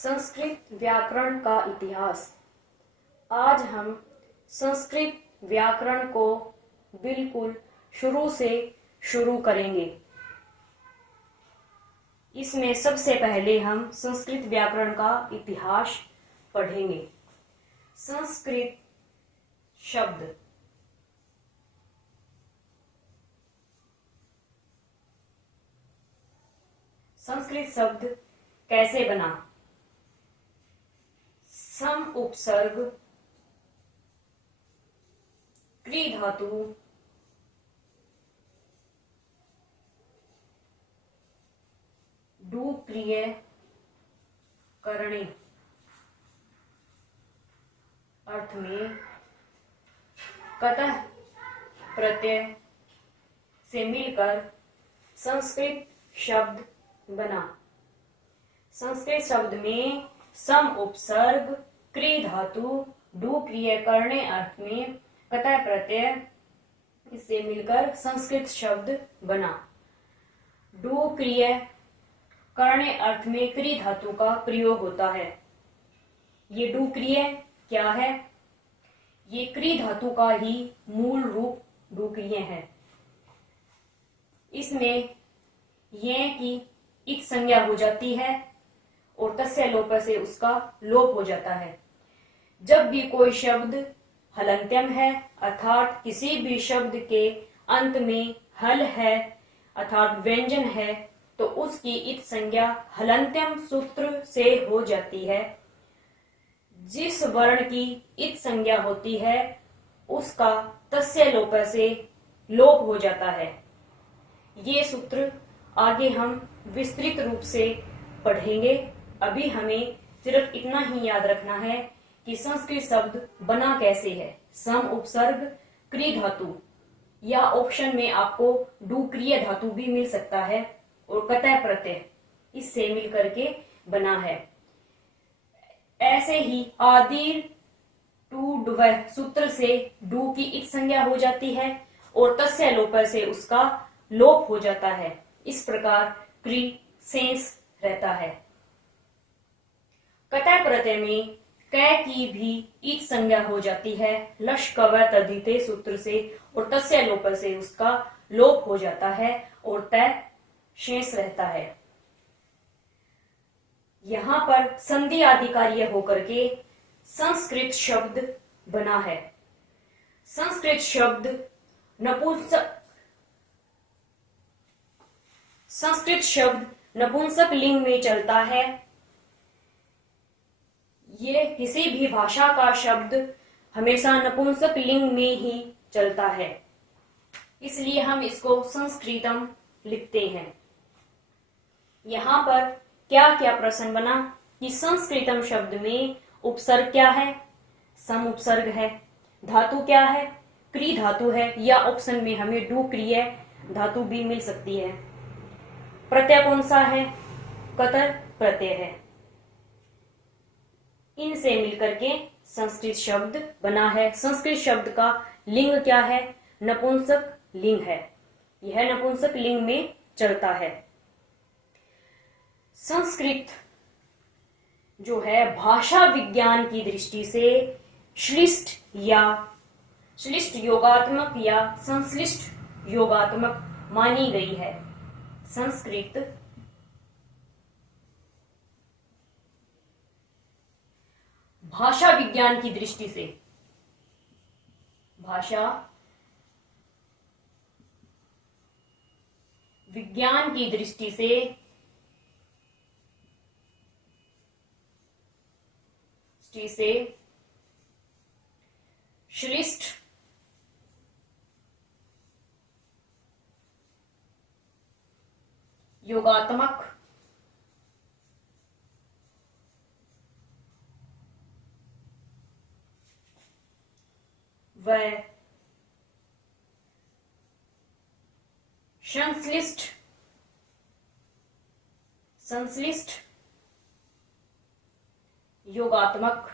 संस्कृत व्याकरण का इतिहास। आज हम संस्कृत व्याकरण को बिल्कुल शुरू से शुरू करेंगे। इसमें सबसे पहले हम संस्कृत व्याकरण का इतिहास पढ़ेंगे। संस्कृत शब्द संस्कृत शब्द कैसे बना? सम उपसर्ग क्री धातु डू क्रिय करणे अर्थ में कतः प्रत्यय से मिलकर संस्कृत शब्द बना। संस्कृत शब्द में सम उपसर्ग क्री धातु डू क्रिय करने अर्थ में कतः प्रत्यय इससे मिलकर संस्कृत शब्द बना। डू क्रिय करने अर्थ में क्री धातु का प्रयोग होता है। ये डू क्रिय क्या है? ये क्री धातु का ही मूल रूप डू क्रिय है। इसमें ये की इत संज्ञा हो जाती है और तस्य लोप से उसका लोप हो जाता है। जब भी कोई शब्द हलंत्यम है अर्थात किसी भी शब्द के अंत में हल है अर्थात व्यंजन है तो उसकी इत संज्ञा हलंत्यम सूत्र से हो जाती है। जिस वर्ण की इत संज्ञा होती है उसका तस्य लोप से लोप हो जाता है। ये सूत्र आगे हम विस्तृत रूप से पढ़ेंगे। अभी हमें सिर्फ इतना ही याद रखना है कि संस्कृत शब्द बना कैसे है। सम उपसर्ग क्री धातु या ऑप्शन में आपको डू क्रिय धातु भी मिल सकता है और कतः प्रत्यय इससे मिलकर के बना है। ऐसे ही आदिर टू डुव सूत्र से डू की इत संज्ञा हो जाती है और तस्य लोप से उसका लोप हो जाता है। इस प्रकार क्री शेष रहता है। कतः प्रत्यय में कै की भी इत संज्ञा हो जाती है लश कव तद्धिते सूत्र से और तस्य लोप से उसका लोप हो जाता है और तय शेष रहता है। यहां पर संधि आदि कार्य होकर के संस्कृत शब्द बना है। संस्कृत शब्द नपुंसक लिंग में चलता है। ये किसी भी भाषा का शब्द हमेशा नपुंसक लिंग में ही चलता है, इसलिए हम इसको संस्कृतम लिखते हैं। यहाँ पर क्या क्या प्रश्न बना कि संस्कृतम शब्द में उपसर्ग क्या है? सम उपसर्ग है। धातु क्या है? क्री धातु है या ऑप्शन में हमें डू क्रिय धातु भी मिल सकती है। प्रत्यय कौन सा है? कतर प्रत्यय है। इनसे मिलकर के संस्कृत शब्द बना है। संस्कृत शब्द का लिंग क्या है? नपुंसक लिंग है। यह नपुंसक लिंग में चलता है। संस्कृत जो है भाषा विज्ञान की दृष्टि से श्लिष्ट योगात्मक या संश्लिष्ट योगात्मक मानी गई है। संस्कृत भाषा विज्ञान की दृष्टि से भाषा विज्ञान की दृष्टि से श्लिष्ट योगात्मक व संश्लिष्ट योगात्मक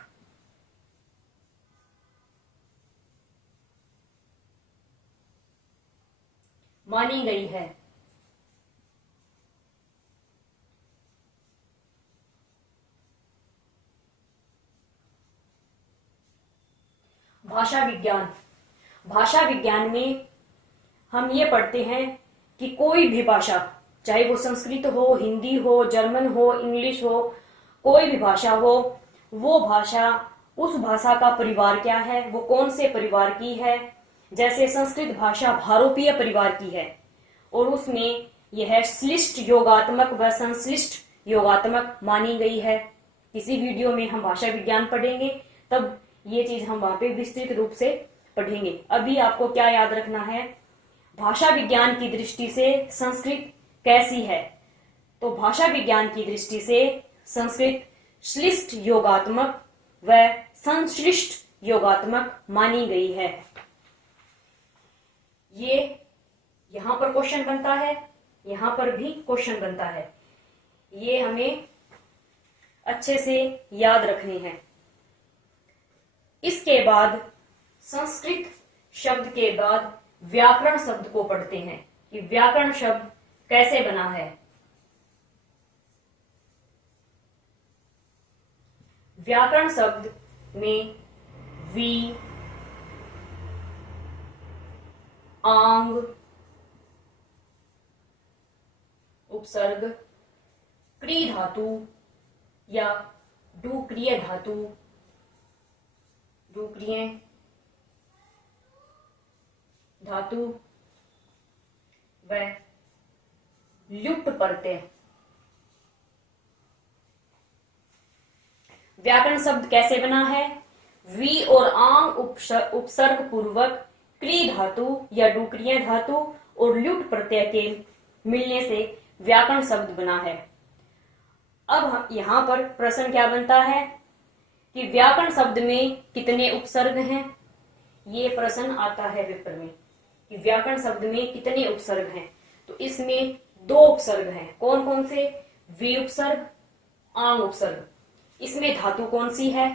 मानी गई है। भाषा विज्ञान। भाषा विज्ञान में हम ये पढ़ते हैं कि कोई भी भाषा, चाहे वो संस्कृत हो, हिंदी हो, जर्मन हो, इंग्लिश हो, कोई भी भाषा हो, वो भाषा, उस भाषा का परिवार क्या है, वो कौन से परिवार की है। जैसे संस्कृत भाषा भारोपीय परिवार की है और उसमें यह श्लिष्ट योगात्मक व संश्लिष्ट योगात्मक मानी गई है। किसी वीडियो में हम भाषा विज्ञान पढ़ेंगे तब ये चीज हम वहां पे विस्तृत रूप से पढ़ेंगे। अभी आपको क्या याद रखना है, भाषा विज्ञान की दृष्टि से संस्कृत कैसी है। तो भाषा विज्ञान की दृष्टि से संस्कृत श्लिष्ट योगात्मक व संश्लिष्ट योगात्मक मानी गई है। ये यहां पर क्वेश्चन बनता है, यहां पर भी क्वेश्चन बनता है। ये हमें अच्छे से याद रखने हैं। इसके बाद संस्कृत शब्द के बाद व्याकरण शब्द को पढ़ते हैं कि व्याकरण शब्द कैसे बना है। व्याकरण शब्द में वी, आंग, उपसर्ग, क्री धातु या डूक्रिय धातु, डूक्रिय धातु व लुप्त प्रत्यय। व्याकरण शब्द कैसे बना है, वी और आंग उपसर्ग पूर्वक क्री धातु या डूक्रिय धातु और लुट प्रत्यय के मिलने से व्याकरण शब्द बना है। अब यहां पर प्रश्न क्या बनता है कि व्याकरण शब्द में कितने उपसर्ग हैं। ये प्रश्न आता है पेपर में कि व्याकरण शब्द में कितने उपसर्ग हैं। तो इसमें 2 उपसर्ग हैं। कौन कौन से, वी उपसर्ग, आंग उपसर्ग। इसमें धातु कौन सी है,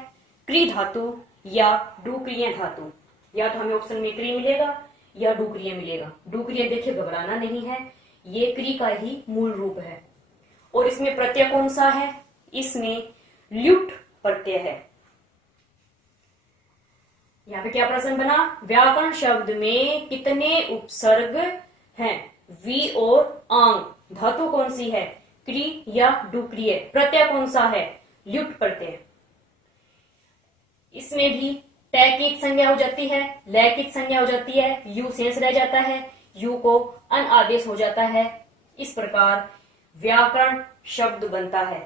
क्री धातु या डूक्रिय धातु। या तो हमें ऑप्शन में क्री मिलेगा या डूक्रिय मिलेगा। डूक्रिय देखिए घबराना नहीं है, ये क्री का ही मूल रूप है। और इसमें प्रत्यय कौन सा है, इसमें ल्युट प्रत्यय है। यहाँ पे क्या प्रश्न बना, व्याकरण शब्द में कितने उपसर्ग हैं, वी और आंग। धातु कौन सी है, क्री या डूक्रिय। प्रत्यय कौन सा है, ल्युट प्रत्यय। इसमें भी टैकित संज्ञा हो जाती है, लैकित संज्ञा हो जाती है, यू शेष रह जाता है, यू को अन आदेश हो जाता है। इस प्रकार व्याकरण शब्द बनता है।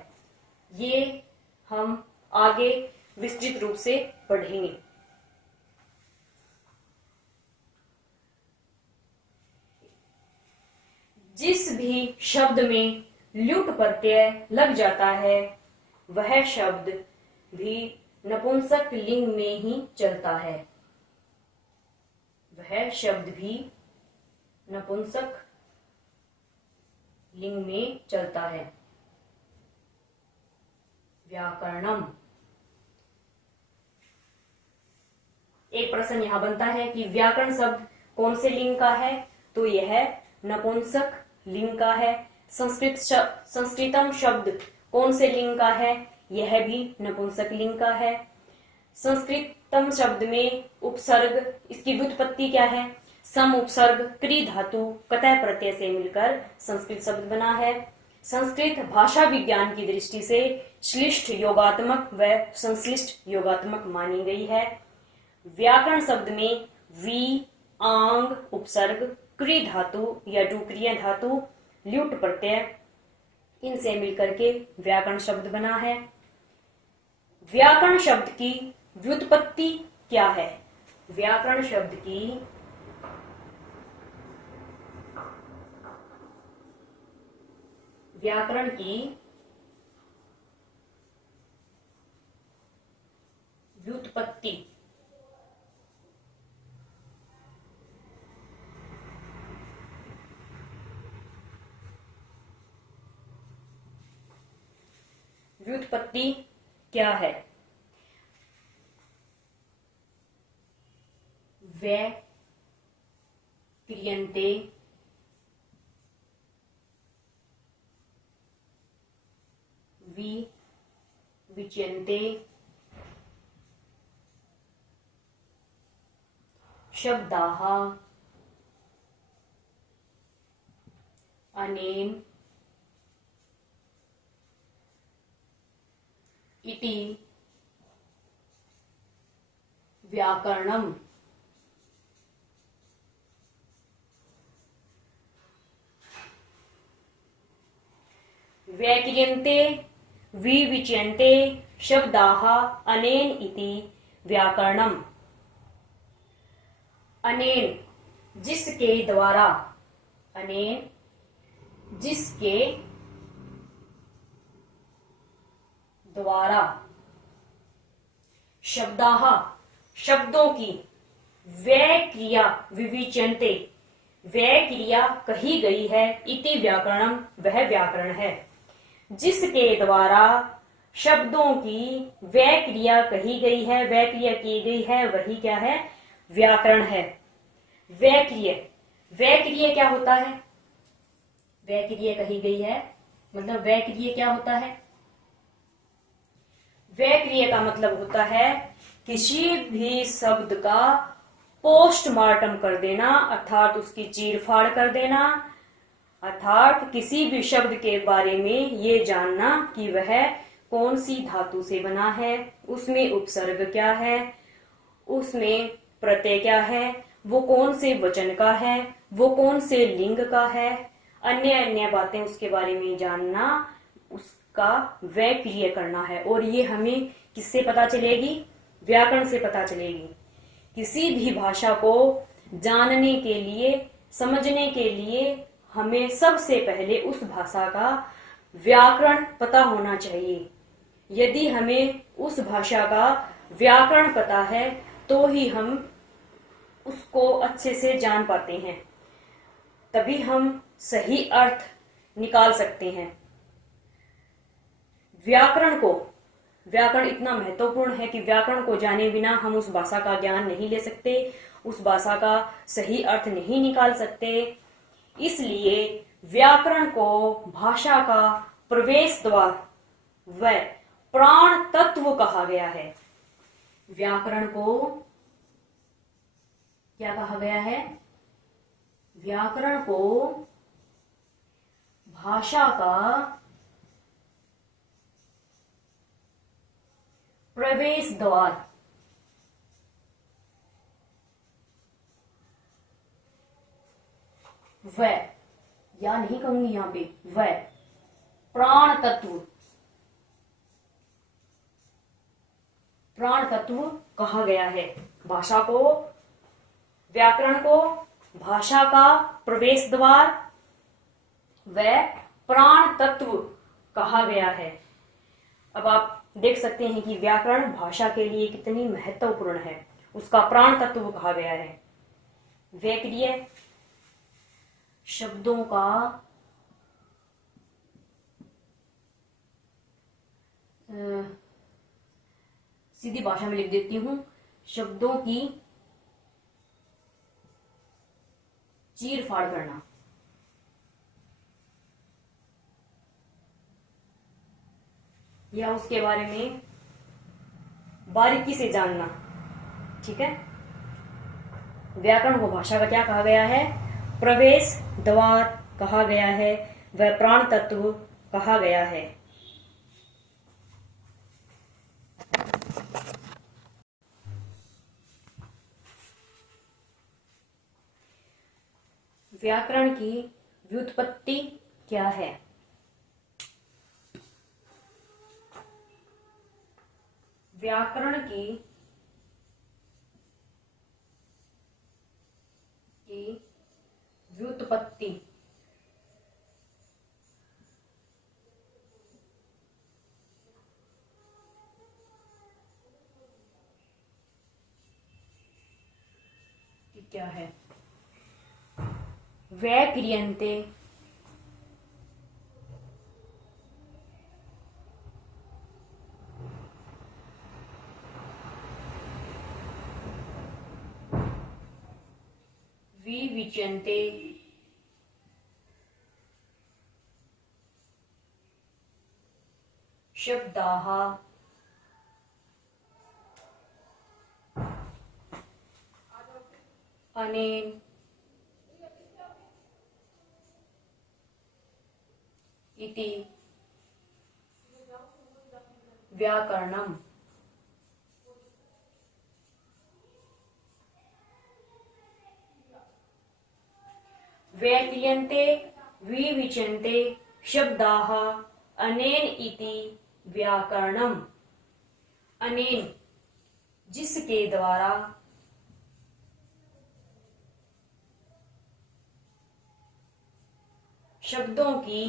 ये हम आगे विस्तृत रूप से पढ़ेंगे। जिस भी शब्द में ल्युट प्रत्यय लग जाता है वह शब्द भी नपुंसक लिंग में ही चलता है। वह शब्द भी नपुंसक लिंग में चलता है। व्याकरणम। एक प्रश्न यहां बनता है कि व्याकरण शब्द कौन से लिंग का है, तो यह नपुंसक लिंग का है। संस्कृतम शब्द कौन से लिंग का है, यह भी नपुंसक लिंग का है। संस्कृतम शब्द में उपसर्ग, इसकी व्युत्पत्ति क्या है, सम उपसर्ग क्री धातु कतः प्रत्यय से मिलकर संस्कृत शब्द बना है। संस्कृत भाषा विज्ञान की दृष्टि से श्लिष्ट योगात्मक व संश्लिष्ट योगात्मक मानी गई है। व्याकरण शब्द में वी, आंग, उपसर्ग, क्री धातु या डूक्रिय धातु, ल्युट प्रत्यय, इनसे मिलकर के व्याकरण शब्द बना है। व्याकरण शब्द की व्युत्पत्ति क्या है, व्याकरण शब्द की व्याकरण की व्युत्पत्ति व्युत्पत्ति क्या है, वे क्रियन्ते वि विच्यन्ते शब्दाः अनेन इति व्याकरणम्। व्याक्रियन्ते विविच्यन्ते शब्दाः अनेन इति व्याकरणम्। अनेन जिसके द्वारा, अनेन जिसके द्वारा, शब्दाः शब्दों की, व्यय क्रिया विविच्यन्ते व्यय क्रिया कही गई है, इति व्याकरणम वह व्याकरण है। जिसके द्वारा शब्दों की व्यय क्रिया कही गई है, व्यय क्रिया की गई है, वही क्या है? व्याकरण है। व्यय क्रिया क्या होता है? व्यय क्रिया कही गई है मतलब व्यय क्रिया क्या होता है? व्यय क्रिया का मतलब होता है किसी भी शब्द का पोस्टमार्टम कर देना, अर्थात उसकी चीरफाड़ कर देना, अर्थात किसी भी शब्द के बारे में ये जानना कि वह कौन सी धातु से बना है, उसमें उपसर्ग क्या है, उसमें प्रत्यय क्या है, वो कौन से वचन का है, वो कौन से लिंग का है, अन्य अन्य बातें उसके बारे में जानना, उसका व्यय क्रिया करना है। और ये हमें किससे पता चलेगी? व्याकरण से पता चलेगी। किसी भी भाषा को जानने के लिए, समझने के लिए हमें सबसे पहले उस भाषा का व्याकरण पता होना चाहिए। यदि हमें उस भाषा का व्याकरण पता है तो ही हम उसको अच्छे से जान पाते हैं, तभी हम सही अर्थ निकाल सकते हैं। व्याकरण इतना महत्वपूर्ण है कि व्याकरण को जाने बिना हम उस भाषा का ज्ञान नहीं ले सकते, उस भाषा का सही अर्थ नहीं निकाल सकते। इसलिए व्याकरण को भाषा का प्रवेश द्वार व प्राण तत्व कहा गया है। व्याकरण को क्या कहा गया है? व्याकरण को भाषा का प्रवेश द्वार व, या नहीं कहूंगी यहां पे, व प्राण तत्व कहा गया है। भाषा को, व्याकरण को भाषा का प्रवेश द्वार व प्राण तत्व कहा गया है। अब आप देख सकते हैं कि व्याकरण भाषा के लिए कितनी महत्वपूर्ण है, उसका प्राण तत्व कहा गया है। व्यय क्रिया शब्दों का सीधी भाषा में लिख देती हूं, शब्दों की चीर फाड़ करना। या उसके बारे में बारीकी से जानना। ठीक है। व्याकरण को भाषा का क्या कहा गया है? प्रवेश द्वार कहा गया है, वह प्राण तत्व कहा गया है। व्याकरण की व्युत्पत्ति क्या है? व्याकरण की व्युत्पत्ति क्या है? व्याक्रियन्ते विविच्यन्ते शब्दाः अनेन इति व्याकरणम। व्याक्रियन्ते विविच्यन्ते शब्दाः अनेन इति व्याकरणम। अनेन जिसके द्वारा, शब्दों की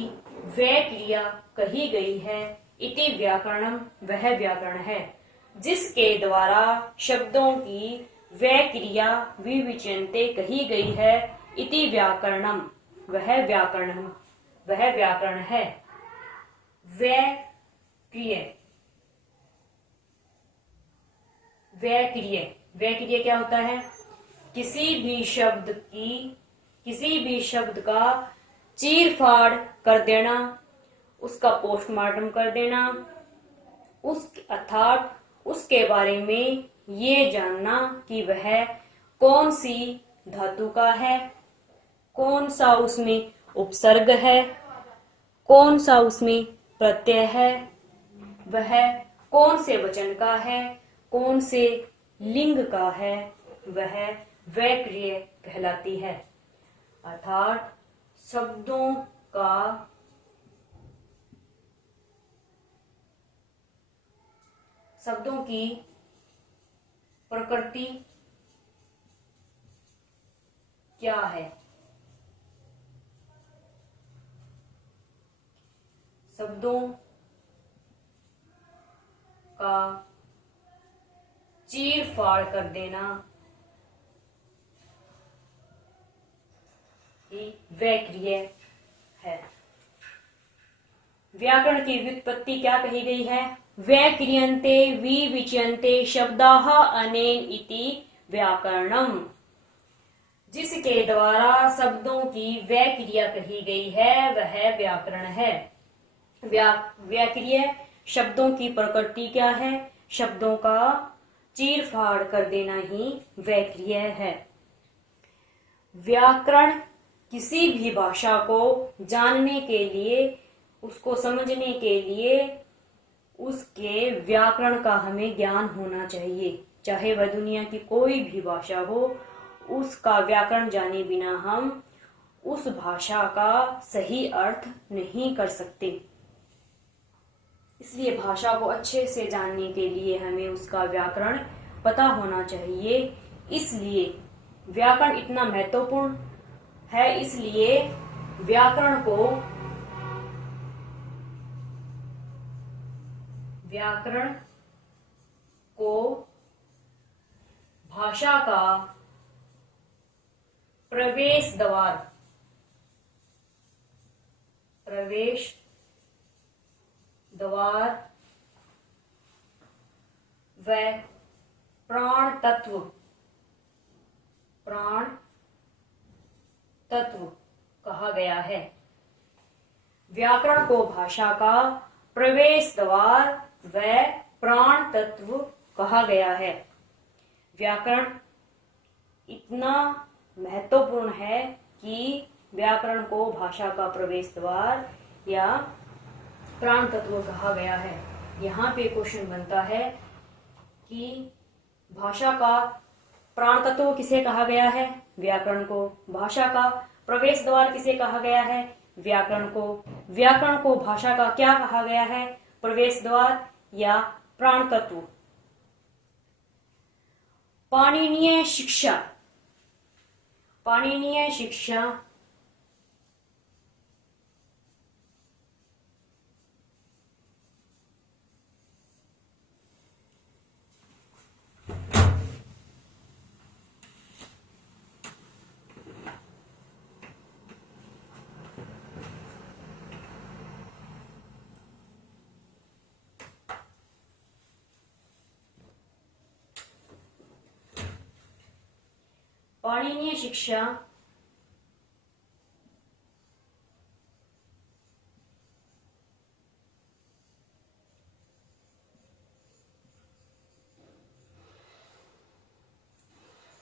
वह क्रिया कही गई है, इति व्याकरणम वह व्याकरण है। जिसके द्वारा शब्दों की वह क्रिया विविच्यन्ते कही गई है, इति व्याकरणम वह व्याकरण है। वैक्रिय क्या होता है? किसी भी शब्द का चीर फाड़ कर देना, उसका पोस्टमार्टम कर देना, अर्थात उसके बारे में ये जानना कि वह कौन सी धातु का है, कौन सा उसमें उपसर्ग है, कौन सा उसमें प्रत्यय है, वह कौन से वचन का है, कौन से लिंग का है, वह वैक्रिय कहलाती है। अर्थात शब्दों की प्रकृति क्या है, शब्दों का चीर फाड़ कर देना ही वैक्रिय है। व्याकरण की व्युत्पत्ति क्या कही गई है? वैक्रियन्ते विविच्यन्ते शब्दाः अनेन इति व्याकरणम। जिसके द्वारा शब्दों की वह क्रिया कही गई है, वह व्याकरण है। व्याक्रिय शब्दों की प्रकृति क्या है? शब्दों का चीर फाड़ कर देना ही वैक्रिय है। व्याकरण किसी भी भाषा को जानने के लिए, उसको समझने के लिए उसके व्याकरण का हमें ज्ञान होना चाहिए। चाहे वह दुनिया की कोई भी भाषा हो, उसका व्याकरण जाने बिना हम उस भाषा का सही अर्थ नहीं कर सकते। इसलिए भाषा को अच्छे से जानने के लिए हमें उसका व्याकरण पता होना चाहिए। इसलिए व्याकरण इतना महत्वपूर्ण है। इसलिए व्याकरण को भाषा का प्रवेश द्वार व प्राण तत्व कहा गया है। व्याकरण को भाषा का प्रवेश द्वार व प्राण तत्व कहा गया है। व्याकरण इतना महत्वपूर्ण है कि व्याकरण को भाषा का प्रवेश द्वार या प्राण तत्व कहा गया है। यहाँ पे क्वेश्चन बनता है कि भाषा का प्राण तत्व किसे कहा गया है? व्याकरण को। भाषा का प्रवेश द्वार किसे कहा गया है? व्याकरण को। व्याकरण को भाषा का क्या कहा गया है? प्रवेश द्वार या प्राण तत्व। पाणिनीय शिक्षा पाणिनीय शिक्षा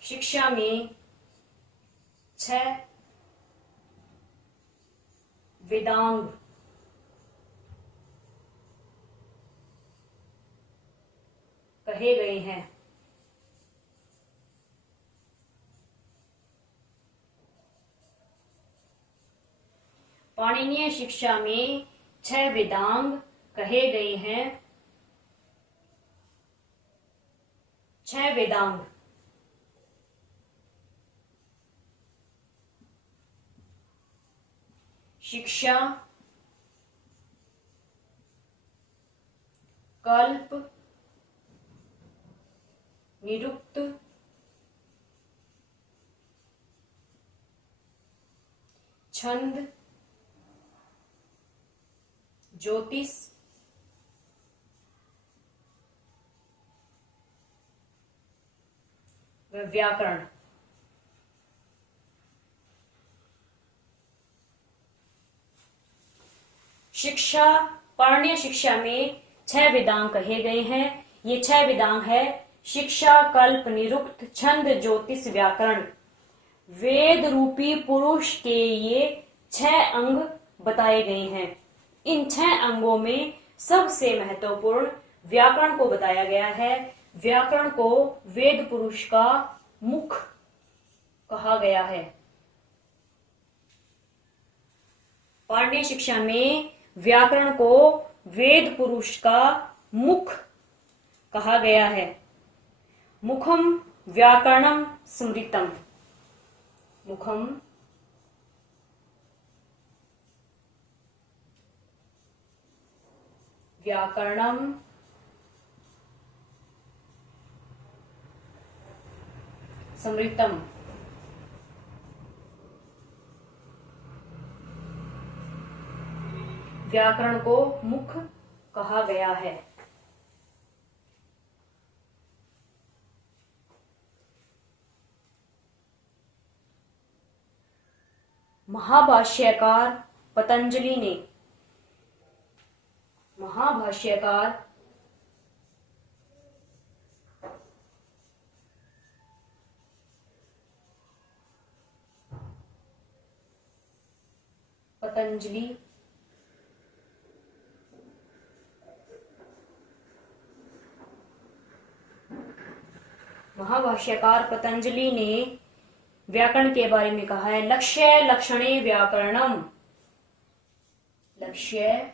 शिक्षा में 6 वेदांग कहे गए हैं। पाणिनीय शिक्षा में 6 वेदांग कहे गए हैं। 6 वेदांग शिक्षा, कल्प, निरुक्त, छंद, ज्योतिष, व व्याकरण। शिक्षा, पाणिनीय शिक्षा में 6 वेदांग कहे गए हैं। ये 6 वेदांग है शिक्षा, कल्प, निरुक्त, छंद, ज्योतिष, व्याकरण। वेद रूपी पुरुष के ये 6 अंग बताए गए हैं। इन 6 अंगों में सबसे महत्वपूर्ण व्याकरण को बताया गया है। व्याकरण को वेद पुरुष का मुख कहा गया है। पाणिनीय शिक्षा में व्याकरण को वेद पुरुष का मुख कहा गया है। मुखम व्याकरणम स्मृतम। मुखम व्याकरणम स्मृतम। व्याकरण को मुख कहा गया है। महाभाष्यकार पतंजलि ने पतंजलि ने व्याकरण के बारे में कहा है, लक्ष्य लक्षणे व्याकरणम। लक्ष्य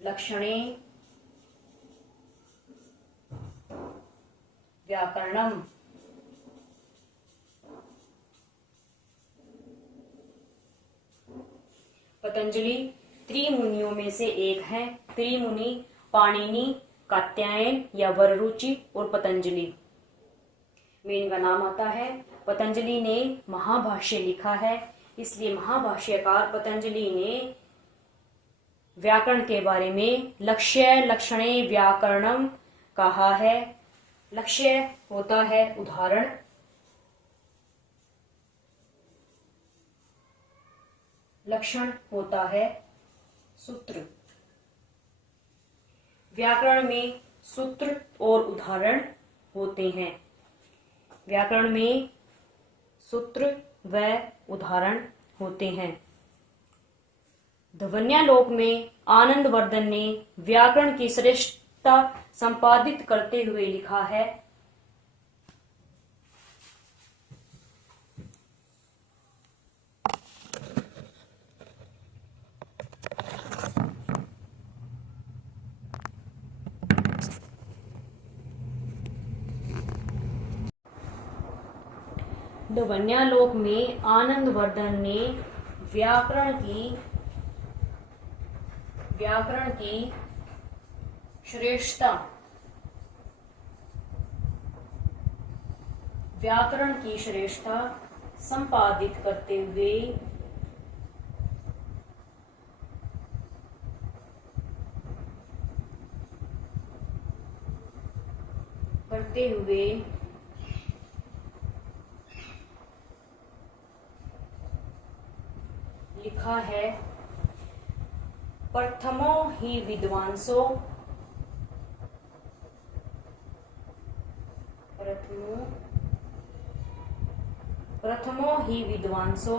लक्षणे व्याकरणम। पतंजलि त्रिमुनियों में से एक है। त्रिमुनि पाणिनि, कात्यायन या वररुचि और पतंजलि में इनका नाम आता है। पतंजलि ने महाभाष्य लिखा है, इसलिए महाभाष्यकार पतंजलि ने व्याकरण के बारे में लक्ष्य लक्षणे व्याकरणम कहा है। लक्ष्य होता है उदाहरण, लक्षण होता है सूत्र। व्याकरण में सूत्र और उदाहरण होते हैं। व्याकरण में सूत्र व उदाहरण होते हैं। ध्वन्यालोक में आनंदवर्धन ने व्याकरण की श्रेष्ठता संपादित करते हुए लिखा है, ध्वन्यालोक में आनंदवर्धन ने व्याकरण की श्रेष्ठता संपादित करते हुए लिखा है, प्रथमो ही विद्वांसो प्रथमो हि विद्वांसो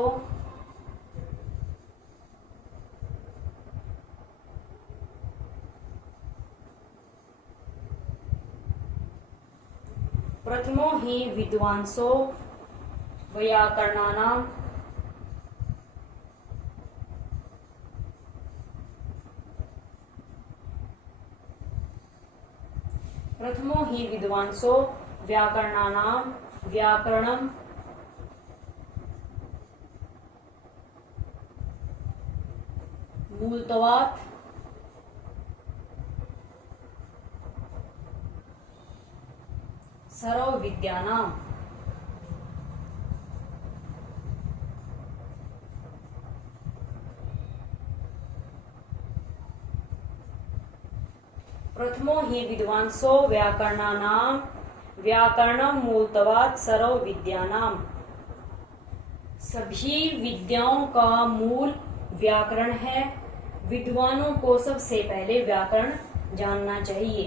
वैयाकरणानां व्याकरणं मूलतवात् सर्वविद्यानां प्रथमो हि विद्वांसो व्याकरणानां व्याकरणं मूलतवात् सर्वविद्यानां। सभी विद्याओं का मूल व्याकरण है। विद्वानों को सबसे पहले व्याकरण जानना चाहिए,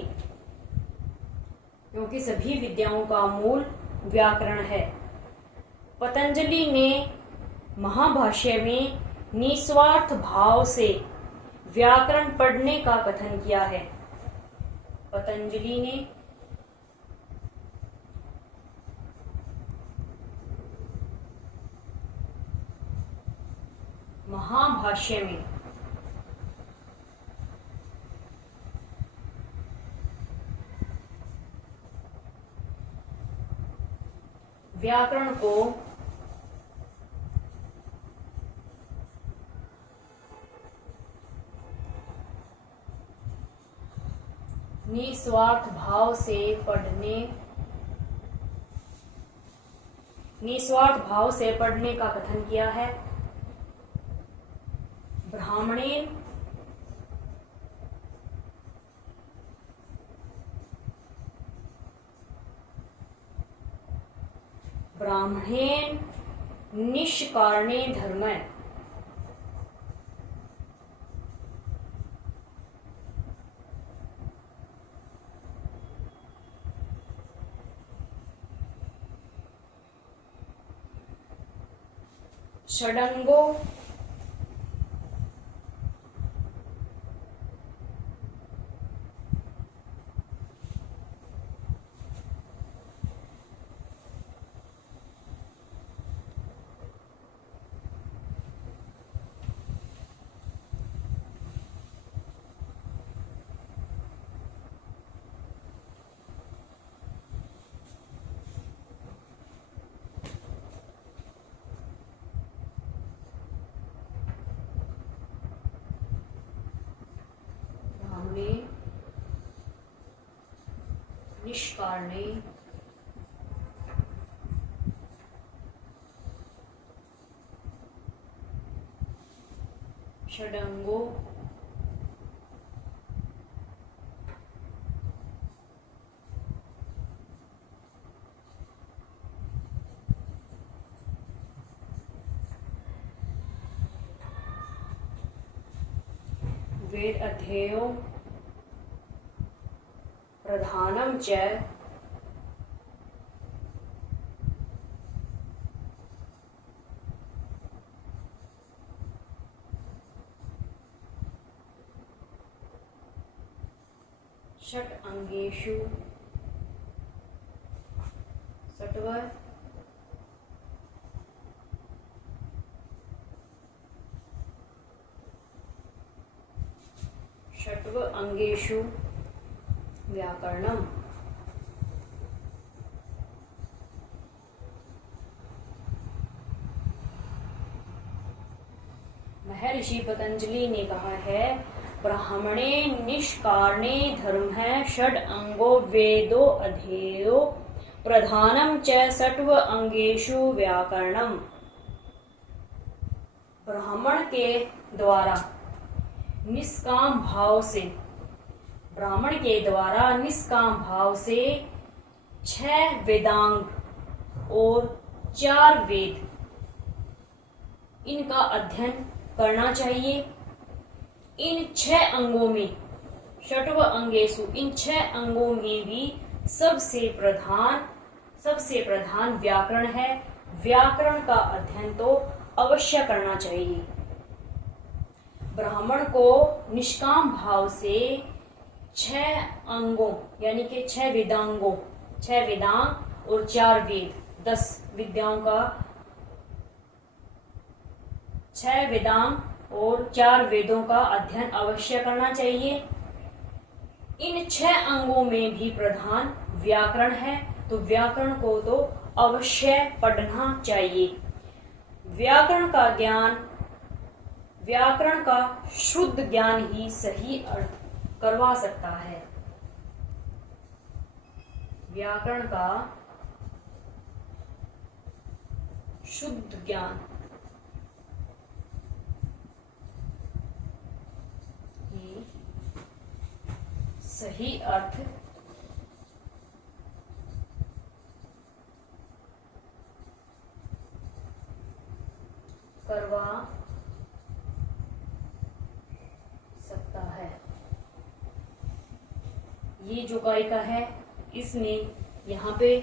क्योंकि सभी विद्याओं का मूल व्याकरण है। पतंजलि ने महाभाष्य में निस्वार्थ भाव से व्याकरण पढ़ने का कथन किया है। पतंजलि ने महाभाष्य में व्याकरण को निस्वार्थ भाव से पढ़ने का कथन किया है। ब्राह्मणेन निष्कारणे धर्म। षडंगो निष्कारणे षडंगो वेद अध्ययो प्रधानम च षट अंगेषु षट्व अंगेषु व्याकरणम। महर्षि पतंजलि ने कहा है, ब्राह्मणे निष्कारणे धर्म है, षड अंगो वेदो अध्येयो प्रधानम च षट्व अंगेषु व्याकरणम। ब्राह्मण के द्वारा निष्काम भाव से 6 वेदांग और 4 वेद इनका अध्ययन करना चाहिए। इन 6 अंगों में षट्व अंगेषु, इन 6 अंगों में भी सबसे प्रधान व्याकरण है। व्याकरण का अध्ययन तो अवश्य करना चाहिए। ब्राह्मण को निष्काम भाव से 6 अंगों यानी कि 6 वेदांगों, 6 वेदांग और 4 वेद, 10 विद्याओं का, 6 वेदांग और 4 वेदों का अध्ययन अवश्य करना चाहिए। इन 6 अंगों में भी प्रधान व्याकरण है, तो व्याकरण को तो अवश्य पढ़ना चाहिए। व्याकरण का ज्ञान, व्याकरण का शुद्ध ज्ञान ही सही अर्थ करवा सकता है। व्याकरण का शुद्ध ज्ञान ही सही अर्थ करवा सकता है। ये जो गायिका है, इसमें यहाँ पे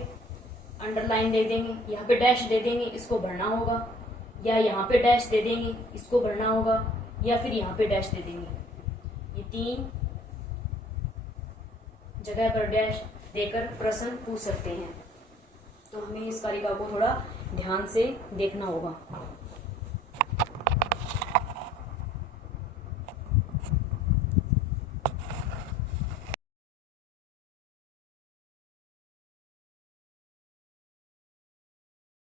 अंडरलाइन दे देंगे, यहाँ पे डैश दे देंगे, इसको भरना होगा, या यहाँ पे डैश दे देंगे, इसको भरना होगा, या फिर यहाँ पे डैश दे देंगे। ये 3 जगह पर डैश देकर प्रश्न पूछ सकते हैं, तो हमें इस कारिका को थोड़ा ध्यान से देखना होगा।